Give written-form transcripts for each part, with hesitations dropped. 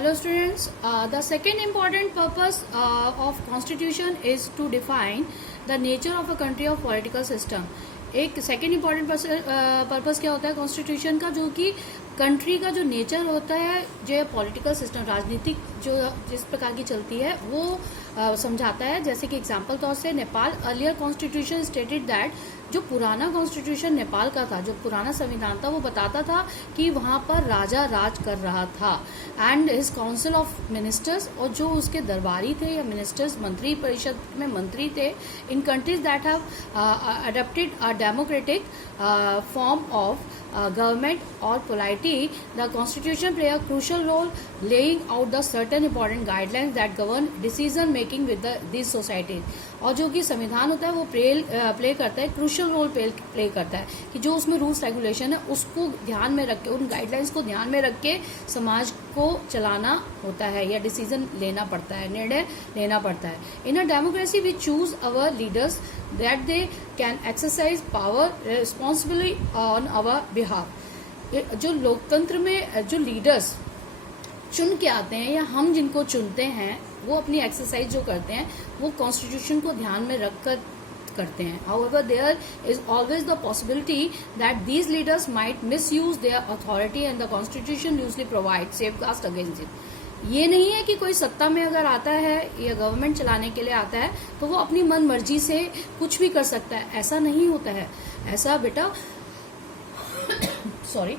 Hello students, the second important purpose of constitution is to define the nature of a country of political system. एक second important purpose क्या होता है constitution का, जो कि country का जो नेचर होता है, जो पॉलिटिकल सिस्टम राजनीतिक जो जिस प्रकार की चलती है वो समझाता है। जैसे कि एग्जांपल तौर से Nepal earlier constitution stated that, जो पुराना कॉन्स्टिट्यूशन नेपाल का था, जो पुराना संविधान था, वो बताता था कि वहां पर राजा राज कर रहा था and his council of ministers, और जो उसके दरबारी थे या मिनिस्टर्स मंत्री परिषद में मंत्री थे in countries that have adopted a democratic form of government or polity, the constitution play a crucial role laying out the certain important guidelines that govern decision making with these societies. और जो कि संविधान होता है वो play करता है, crucial role play करता है कि जो उसमें रूल्स रेगुलेशन है उसको ध्यान में रख के, उन गाइडलाइंस को ध्यान में रख के समाज को चलाना होता है या डिसीजन लेना पड़ता है, निर्णय लेना पड़ता है। In a democracy we choose our leaders that they can exercise power responsibly on our behalf. जो लोकतंत्र में जो लीडर्स चुन के आते हैं या हम जिनको चुनते हैं वो अपनी एक्सरसाइज जो करते हैं वो कॉन्स्टिट्यूशन को ध्यान में रखकर करते हैं। However, there is always the possibility that these leaders might misuse their authority and the constitution usually provides safeguards against it. ये नहीं है कि कोई सत्ता में अगर आता है या गवर्नमेंट चलाने के लिए आता है तो वो अपनी मन मर्जी से कुछ भी कर सकता है, ऐसा नहीं होता है। ऐसा बेटा सॉरी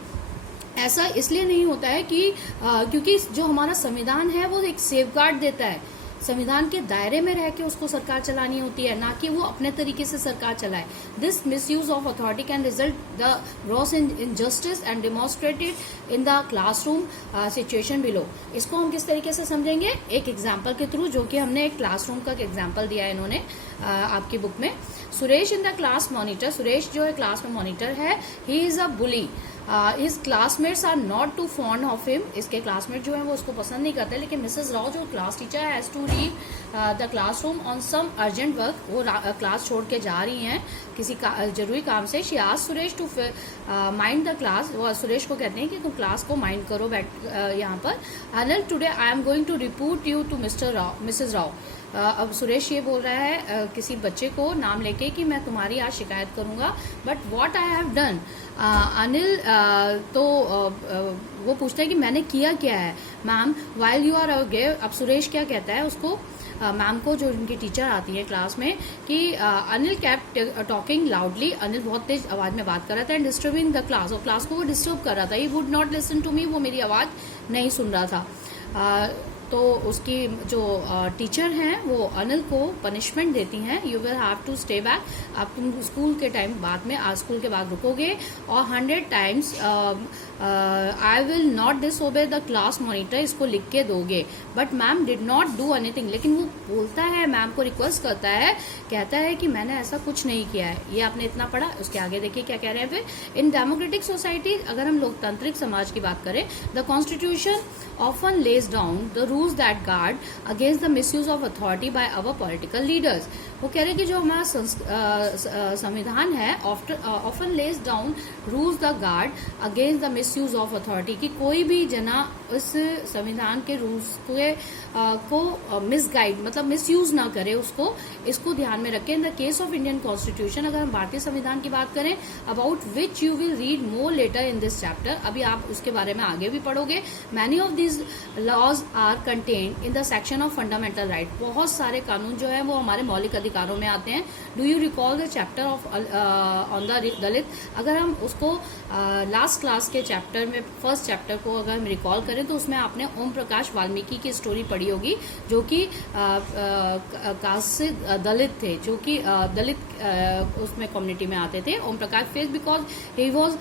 ऐसा इसलिए नहीं होता है कि क्योंकि जो हमारा संविधान है वो एक सेफगार्ड देता है। संविधान के दायरे में रह के उसको सरकार चलानी होती है, ना कि वो अपने तरीके से सरकार चलाए। This misuse of authority can result the gross injustice and demonstrated in the classroom situation below. इसको हम किस तरीके से समझेंगे, एक एग्जाम्पल के थ्रू, जो कि हमने एक क्लासरूम का एग्जाम्पल दिया है इन्होंने आपकी बुक में। Suresh in the class monitor, Suresh जो है क्लास में मॉनिटर है, he is a bully. His classmates are not too fond of him, इसके क्लासमेट जो है वो उसको पसंद नहीं करते। लेकिन मिसेस राव जो class teacher has to leave the classroom on some urgent work, वो क्लास छोड़ के जा रही हैं किसी जरूरी काम से। She asked Suresh to mind the class, वो सुरेश को कहते हैं कि तुम क्लास को माइंड करो यहाँ पर। Anil today I am going to report you to Mrs Rao. अब सुरेश ये बोल रहा है किसी बच्चे को नाम लेके कि मैं तुम्हारी आज शिकायत करूंगा, but what I have done. Anil तो वो पूछता है कि मैंने किया क्या है ma'am, while you are away. अब सुरेश क्या कहता है उसको, मैम को, जो उनकी टीचर आती है क्लास में, कि Anil kept talking loudly, Anil बहुत तेज आवाज में बात कर रहा था, एंड डिस्टर्बिंग द क्लास, और क्लास को वो डिस्टर्ब कर रहा था। He would not listen to me, वो मेरी आवाज नहीं सुन रहा था। तो उसकी जो टीचर हैं वो अनिल को पनिशमेंट देती हैं, you will have to stay back, अब तुम स्कूल के टाइम बाद में, आज स्कूल के बाद रुकोगे, और 100 times I will not disobey the class monitor, इसको लिख के दोगे। But ma'am did not do anything, लेकिन वो बोलता है, मैम को रिक्वेस्ट करता है, कहता है कि मैंने ऐसा कुछ नहीं किया है। ये आपने इतना पढ़ा, उसके आगे देखिए क्या कह रहे हैं फिर। इन डेमोक्रेटिक सोसाइटी, अगर हम लोकतांत्रिक समाज की बात करें, the constitution often lays down the rules that guard against the misuse of authority by our political leaders. वो कह रहे हैं कि जो हमारा संविधान है often lays down rules the guard against the misuse of authority, कि कोई भी जना इस संविधान के रूल्स को मिसगाइड मतलब मिसयूज ना करे उसको, इसको ध्यान में रखें। In the case of Indian constitution, अगर हम भारतीय संविधान की बात करें, about which you will read more later in this chapter, अभी आप उसके बारे में आगे भी पढ़ोगे। Many of these laws are contained in the section of fundamental right, बहुत सारे कानून जो है वो हमारे मौलिक अधिकारों में आते हैं। Do you recall the chapter of on the Dalit, अगर हम उसको लास्ट क्लास के चैप्टर में, फर्स्ट चैप्टर को अगर हम रिकॉल करें तो उसमें आपने ओम प्रकाश वाल्मीकि की स्टोरी पढ़ी होगी, जो कि कास्ट से दलित थे, जो कि दलित उसमें कम्युनिटी में आते थे। Om Prakash face because he was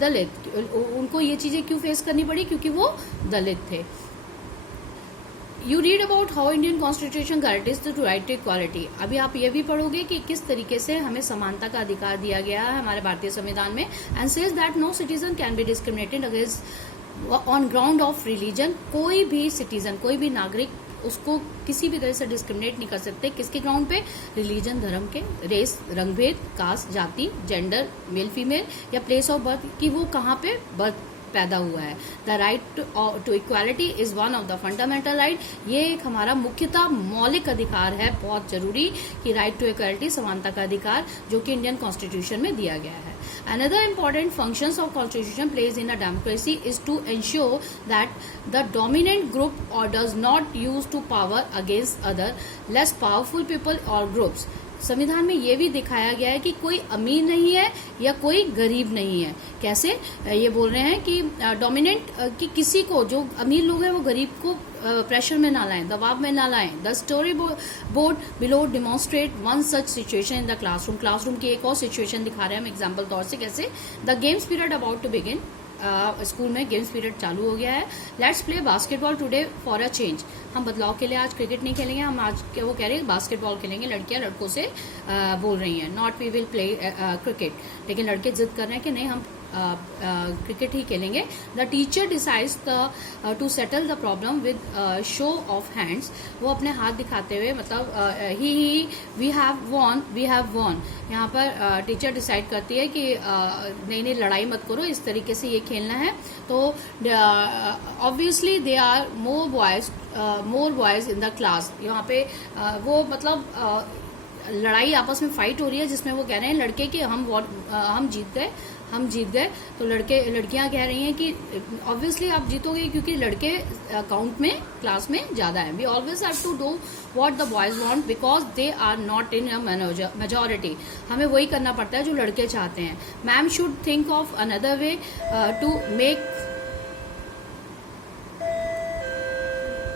दलित, उनको ये चीजें क्यों फेस करनी पड़ी, क्योंकि वो दलित थे। You read about how Indian constitution guarantees to right to equality, अभी आप ये भी पढ़ोगे कि किस तरीके से हमें समानता का अधिकार दिया गया है हमारे भारतीय संविधान में। And says that no citizen can be discriminated against on ground of religion, कोई भी सिटीजन, कोई भी नागरिक उसको किसी भी तरह से डिस्क्रिमिनेट नहीं कर सकते, किसके ग्राउंड पे, रिलीजन, धर्म के, रेस, रंगभेद, कास्ट, जाति, जेंडर, मेल फीमेल, या प्लेस ऑफ बर्थ, कि वो कहाँ पे बर्थ पैदा हुआ है। The right to equality is one of the fundamental right. ये एक हमारा मुख्यतः मौलिक अधिकार है, बहुत जरूरी, कि राइट टू इक्वालिटी, समानता का अधिकार, जो कि इंडियन कॉन्स्टिट्यूशन में दिया गया है। Another important functions of constitution plays in a democracy is to ensure that the dominant group or does not use to power against other less powerful people or groups। संविधान में ये भी दिखाया गया है कि कोई अमीर नहीं है या कोई गरीब नहीं है। कैसे? ये बोल रहे हैं कि डोमिनेंट, कि किसी को, जो अमीर लोग हैं वो गरीब को प्रेशर में ना लाएं, दबाव में ना लाएं। The story board below demonstrate one such situation in the classroom. Classroom की एक और सिचुएशन दिखा रहे हैं हम एग्जाम्पल तौर से। कैसे? The games period about to begin. School में गेम्स पीरियड चालू हो गया है। Let's play basketball today for a change. हम बदलाव के लिए आज क्रिकेट नहीं खेलेंगे, हम आज वो कह रहे हैं बास्केटबॉल खेलेंगे। लड़कियां लड़कों से बोल रही हैं not we will play cricket, लेकिन लड़के जिद कर रहे हैं कि नहीं, हम क्रिकेट ही खेलेंगे। The teacher decides to settle the problem with show of hands. वो अपने हाथ दिखाते हुए, मतलब ही वी हैव वॉन। यहाँ पर टीचर डिसाइड करती है कि नहीं लड़ाई मत करो, इस तरीके से ये खेलना है। तो obviously they are more boys in the class. यहाँ पे वो मतलब लड़ाई आपस में फाइट हो रही है, जिसमें वो कह रहे हैं लड़के कि हम जीत गए। तो लड़कियां कह रही हैं कि ऑब्वियसली आप जीतोगे, क्योंकि लड़के काउंट में क्लास में ज्यादा हैं। We always have to do what the boys want because they are not in a majority. हमें वही करना पड़ता है जो लड़के चाहते हैं। Ma'am should think of another way to make